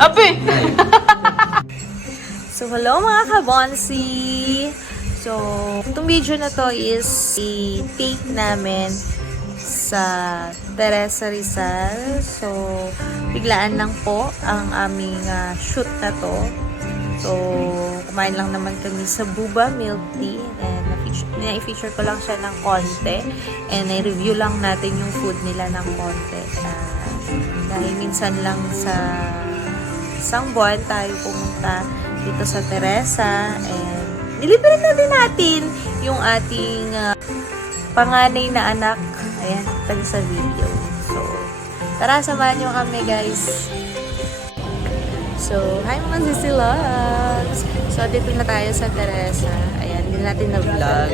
Ape! So, hello mga kabonsi! So, itong video na to is i-take namin sa Teresa Rizal. So, biglaan lang po ang aming shoot na to. So, kumain lang naman kami sa Buba Milk Tea. And na-feature ko lang siya ng konti. And i-review lang natin yung food nila ng konti. Dahil minsan lang sa isang buwan tayo pumunta dito sa Teresa. And nilibre na din natin yung ating panganay na anak. Ayan, tayo sa video. So, tara, samahan nyo kami guys. So, hi mga sisilogs! So, dito na tayo sa Teresa. Ayan, hindi natin na-vlog.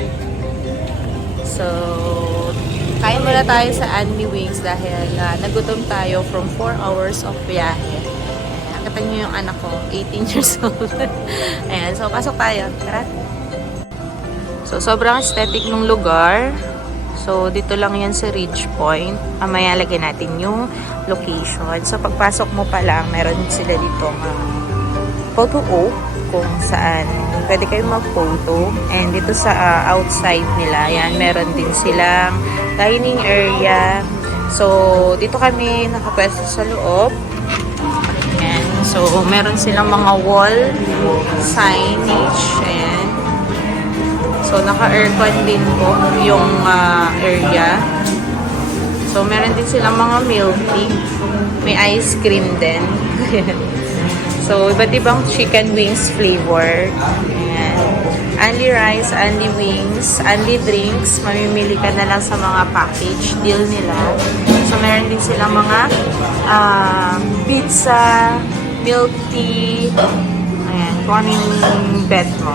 So, kain muna tayo sa Annie Wings dahil nagutom tayo from 4 hours of biyahe. Nakita niyo yung anak ko, 18 years old. Ayan, so pasok tayo. Tara! So, sobrang aesthetic ng lugar. So, dito lang yan sa Ridge Point. Mamaya lagyan natin yung location. So, pagpasok mo pa lang, meron sila dito photo oak kung saan pwede kayo mag-photo. And dito sa outside nila, yan, meron din silang dining area. So, dito kami nakapwesto sa loob. And, so, meron silang mga wall signage. Ayan. So, naka-aircon din po yung area. So, meron din silang mga milk tea. May ice cream din. So, iba't ibang chicken wings flavor. Ayan. Only rice, only wings, only drinks. Mamimili ka na lang sa mga package deal nila. So, meron din silang mga pizza, milk tea. Ayan. Kung ano yung bet mo.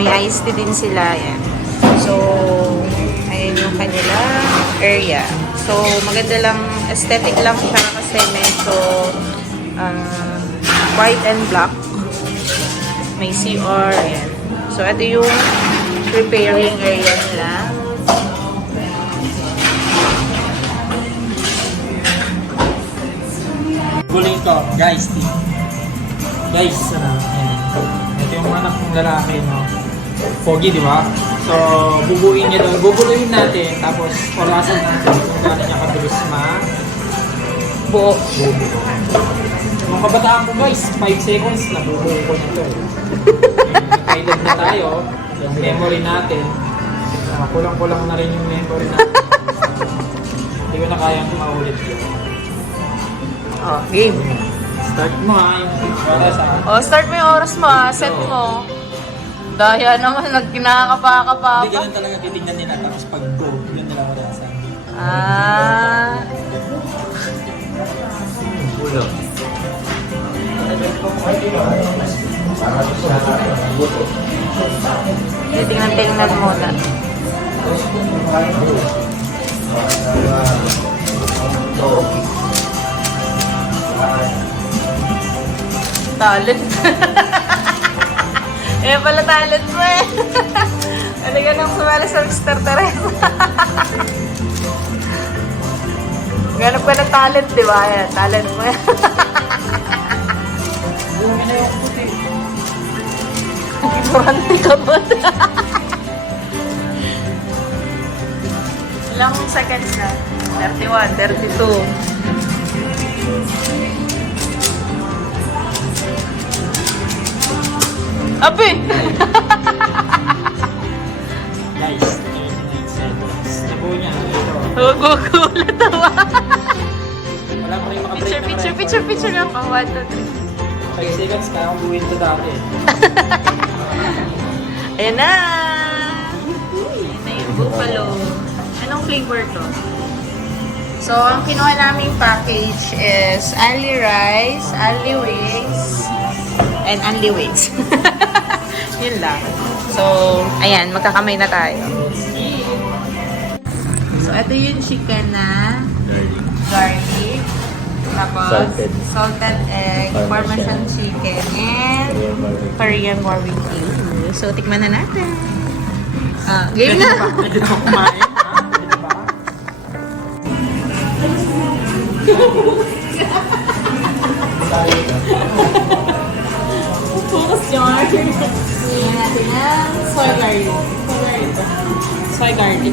May iced tea din sila. Ayan. So, ayan yung kanila area. So, maganda lang, aesthetic lang siya kasi medyo white and black. May CR. Ayan. So, ito yung preparing area nila. Guling to, guys, tea. Guys, ayan. Ito yung anak ng lalaki, no? Pogi, di ba? So, bubuin niya doon. Bubuluin natin, tapos orasan natin kung gano'n niya kabilis Buo. Mga kabataan ko guys, 5 seconds na bubuo ko na ito. Nakailad na tayo, yung memory natin. Kulang-kulang na rin yung memory natin. Hindi ko na kayang maulit yun. Oh, game. Start mo ha, yung oras ha. Oh, start mo yung oras mo set mo. Daya naman, nagkinakapa-kapa. Hindi, ganun talaga titignan nila. Tapos pag go, yun nila orasan. Ulo. Tingnan muna. Talent. Eh pala talent mo eh. Ano ka nang sumali sa Mr. Teresa? Ganap ka ng talent, di ba? Ayan, talent mo yan. Bumi na yung puti. Ignorante ka ba? Ilang seconds na? 31, 32. Ape! Guys, 39 seconds. Nabuo niya. Ito. Gugulat naman. Wala pa rin makabreak na Picture lang pa. 1, 2, 5 seconds, kaya akong buuin ito dati. 3. Ayan na! Ayan na yung buffalo. Anong flavor to? So, ang kinuha naming package is only rice, only wings, and only wings. Yun lang. So, ayan, magkakamay na tayo. So, ito yung chicken na garlic. Tapos, salted egg, parmesan chicken, and Korean barbecue. So, tikman na natin. Game na! Pwede na kumain, ha? Pwede ba? Tingnan natin ang soy garlic. Soy garlic.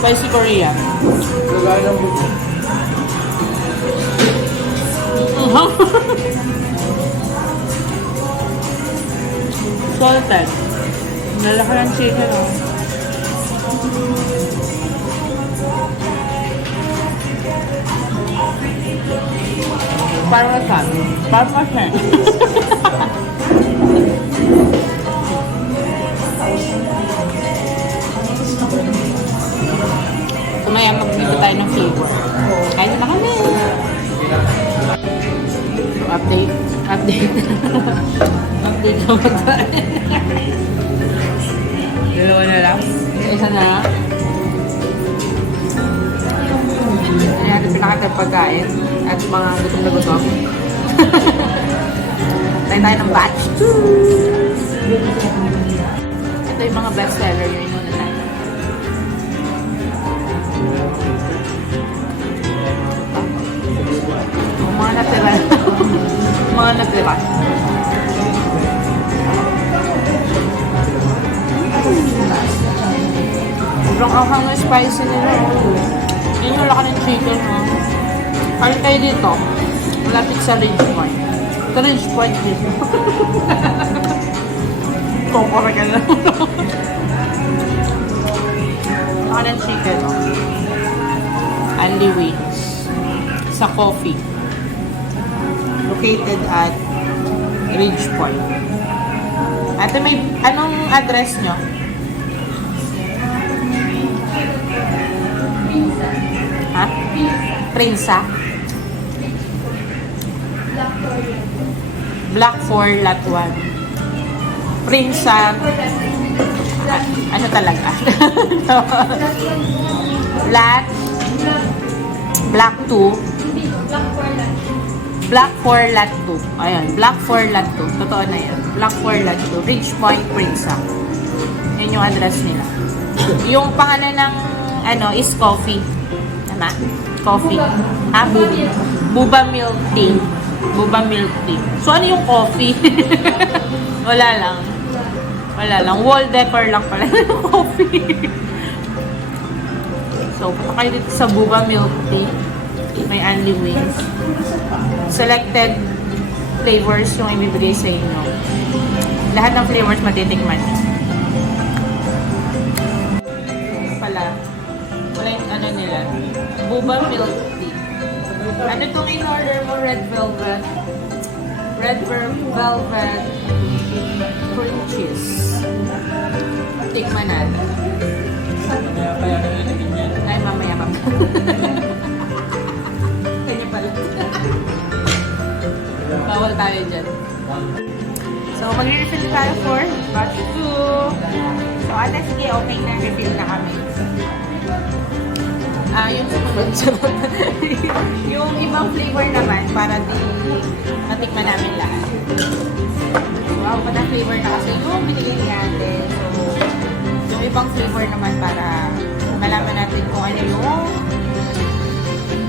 Spicy Korea. Lagay ng buto. Salted. Nalaki ng chicken, oh. Parang saan? Parang saan? Kumaya magbibig tayo ng flavor. Kain na kami! So, update. Update naman tayo. Dalawa na lang. Isa na lang. Ano natin pinakatang pagkain at mga gutom na gutom. Tayo ng batch 2. Ito yung mga best seller yung inuna tayo. Mga natira. Mga natira. Sobrang anghang na spicy nila. Yun yung laki ng chicken, ha? Kain tayo dito. Malapit sa Ridge Point. Ito Ridge Point dito. Kumpara ka na. Laki ng chicken, ha? Andy Wings. Sa coffee. Located at Ridge Point. Ate, may anong address nyo? Ha? Prinsa? Black 4, Lot 1. Prinsa. Ano talaga? Lot Black 2. Black 4, Lot 2. Ayan, Black 4, Lot 2. Totoo na yan. Black 4, Lot 2. Ridge Point, Prinsa. Yan yung address nila. Yung pangalan ng is coffee. Tama? Coffee. Ah, Buba Milk Tea. Buba Milk Tea. So, ano yung coffee? Wala lang. Wala lang. Wall decor lang pala yung coffee. So, punta kayo dito sa Buba Milk Tea. May Andy Wings. Selected flavors yung ibibigay sa inyo. Lahat ng flavors matitikman. Pala. Wala yung nila. Buba Milk Tea. Ano itong in-order mo? Red velvet. Red velvet cream cheese. Tikman natin. Mamaya pa yan ang ilagin niya. Ay, mamaya. Kanya pala. Bawal tayo dyan. So, mag-refill tayo for batch 2. So, ate, sige, okay na. Refill na kami. Yung sumunod. Yung ibang flavor naman, para matikman namin lahat. So, ako pa na flavor na kasi yung binigay ni ate. So, yung ibang flavor naman para malaman natin kung ano yung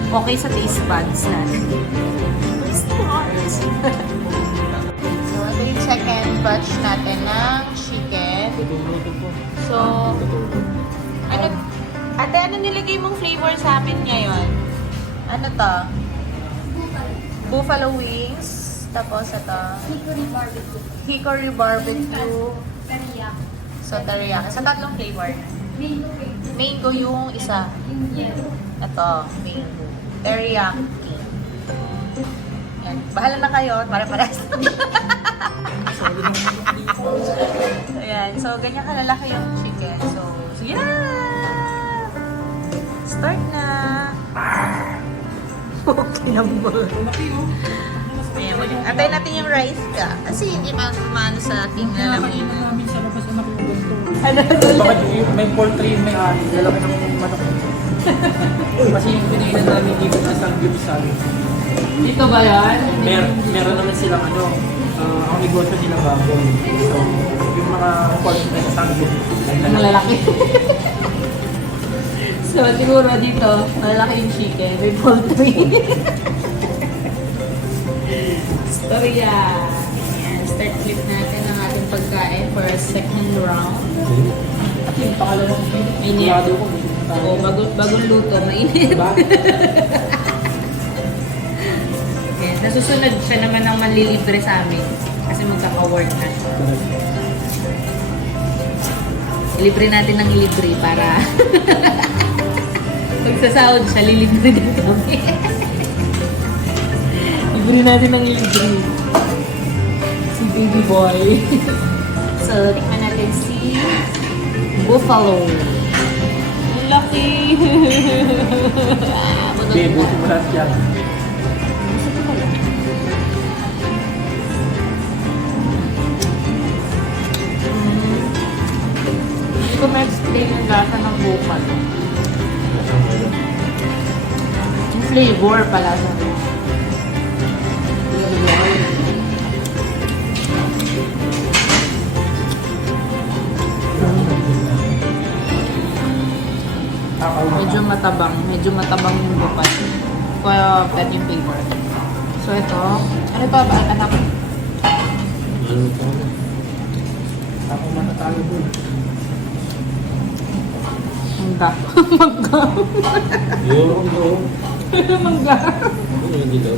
okay sa taste buds natin. Taste buds! So, ito yung second batch natin ng chicken. So, ate, ano nilagay mong flavor sa amin ngayon? Ano to? Buffalo wings. Tapos ito. Hickory barbecue. So, teriyaki. Sa tatlong flavor. Mango yung isa. Ito, mango. Teriyaki. Yan. Bahala na kayo. Para-paras. Ayan. So, ganyan kalalaki yung chicken. So, sige na! Start na! Okay naman. Ayan, antay natin yung rice ka. Kasi hindi maano sa ating lalamin. Namin sa labas anak yung ganito. Ano? Bakit may poultry may ari, lalaki ng manok. Kasi yung pinainan namin dito na sa Gibson. Dito ba yan? Meron naman silang ang negosyo nila baboy. So, yung mga poultry na sa Gibson. Ang lalaki. So, siguro dito, malaki yung chicken. May poultry. Storya. Ayan, start flip natin ang ating pagkain for a second round. Kasi pakalawang Mainit. sigurado ko. Oo, bagong luto, mainit. Diba? Yes, nasusunod siya naman ng manlilibre sa amin. Kasi magkaka-work na. Ilibre natin ng ilibre para pagsasahod siya, lilibre din kami. Libre natin ng ilibre. Si baby boy. So, tikman natin si buffalo. Ang laki! Hindi, buti mo lahat yan. Hindi ko ma-explain yung lasa ng buffalo. Yung flavor pala sa medyo matabang yung buffalo. Kaya pet yung favorite. So ito, ano pa ba anak? Ano ito? Ako matatalo ko. Mangga. Mangga. Yung Mangga. yung dilaw.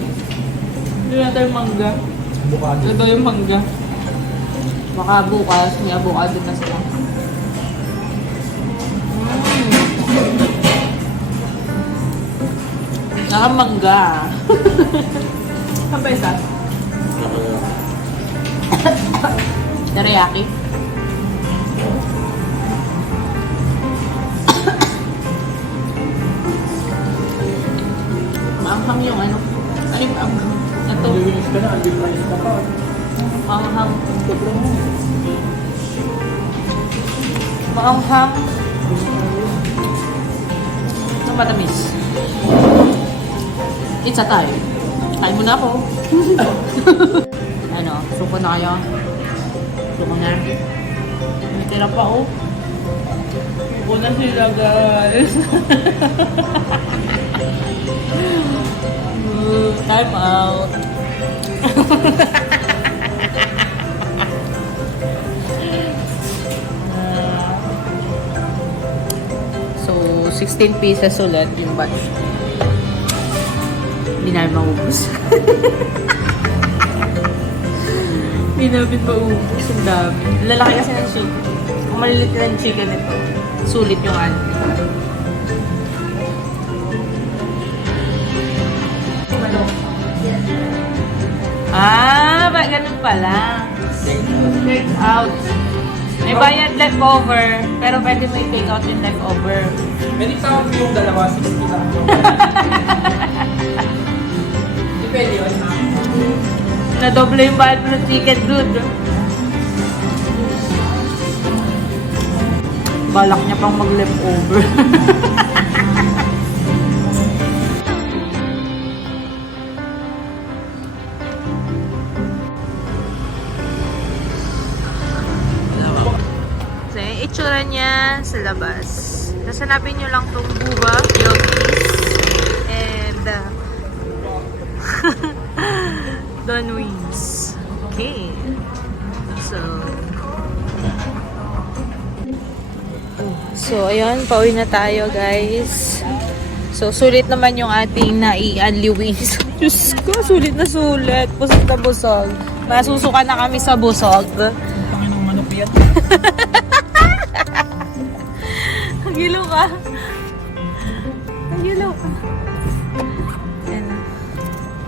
Hindi na tayo mangga. Bukado. Ito yung mangga. Baka bukas, may avocado na sila. Nakamangga. Ano pa isa? Teriyaki. Maanghang yung ano. Ano yung maanghang? Ito. Linis ka na, anti-price ka pa. Maanghang. Maanghang. Ito matamis. It's a tayo. Kain mo na ako. Ano, suko na kayo. Suko na. May tira pa oh. Suko na sila guys. Time out. So, 16 pieces ulit yung batch. Hindi namin maubos. Hindi namin maubos. Ang dami. Lalaki kasi ng chicken. Kung malilit na ng chicken ito, sulit yung ano. Ah, ba ganun pala. Take out. May bayad leftover, pero pwede mo i-take out yung leftover. Pwede sa yung dalawa, 60 lang. Hindi pwede yun, ha? Nadoble yung bayad mo ng chicken, dude. Balak niya pang mag-leftover. So, yung itsura niya sa labas. Tapos hanapin nyo lang tong buba, yogis, and Don wings. Okay. So, ayun, pauwi na tayo, guys. So, sulit naman yung ating nai-unli wings. Diyos ko, sulit na sulit. Busog na busog. Masusuka na kami sa busog. Tangin ng manok yan. Hagilo ka. Hagilo ka. Ayan na.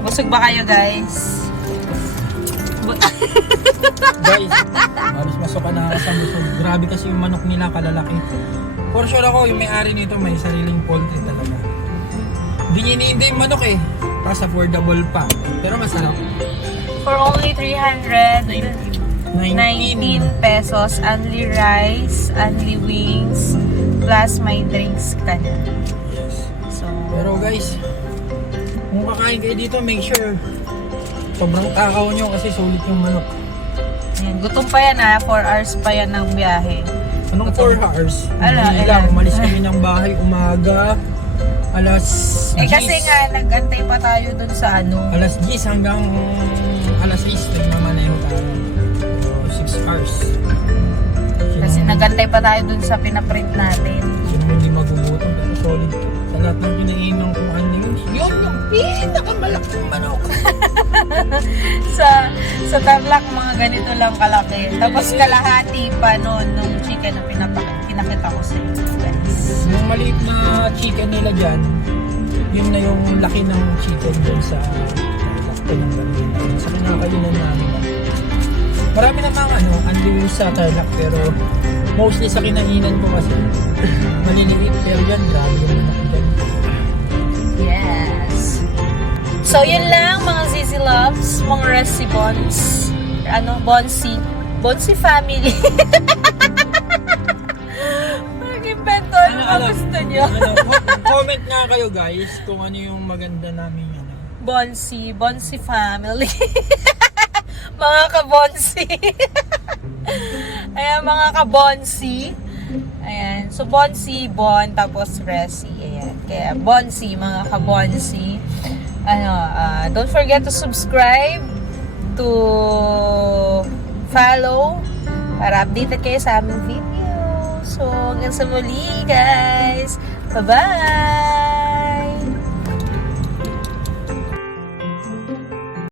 Busog ba kayo, guys? Guys, halos masuka na sa busog. Grabe kasi yung manok nila, kalalaki. For sure ako, yung may-ari nito may sariling poultry talaga. Hindi niya iniinda yung manok eh. Tapos affordable pa. Pero masarap. For only 319 pesos, only rice, only wings, plus may drinks ka na. So, Pero guys, kung kakain kayo dito, make sure sobrang takaw nyo kasi sulit yung manok. ayan, gutom pa yan ha, 4 hours pa yan ng biyahe. Anong 4 hours? Ala, Hindi ala. lang, umalis kami ng bahay umaga. Alas 10. Kasi nga, nag-antay pa tayo dun sa ano. Alas 10 hanggang alas 6 nagmamaneho tayo. So, 6 hours. Kasi nag-antay pa tayo dun sa pinaprint natin. Sino hindi magugutom pero solid to. Sa lahat ng kinainom kung ano yun. Yun yung pinakamalaking manok. sa Tarlac, mga ganito lang kalaki. Tapos kalahati pa noon nung chicken na pinakita ko sa inyo, guys. Yung maliit na chicken nila dyan, yun na yung laki ng chicken dyan sa pinanggalingan namin. Sa kinakainan namin. Marami namang andi sa Tarlac pero mostly sa kinainan ko kasi maliliit pero yan, grabe yung manok dyan. Yes. So, yun lang mga Zizi Loves, mga Recibons, Bonsi family. Mag-invento, ano gusto nyo? Comment nga kayo guys kung ano yung maganda namin yan. Bonsi family. Mga kabonsi. Ayan, mga kabonsi. Ayan. So, Bonsi, Bon, tapos Resi. Ayan. Kaya, Bonsi, mga kabonsi. Don't forget to subscribe, to follow, para updated kayo sa aming video. So, hanggang sa muli, guys. Bye-bye!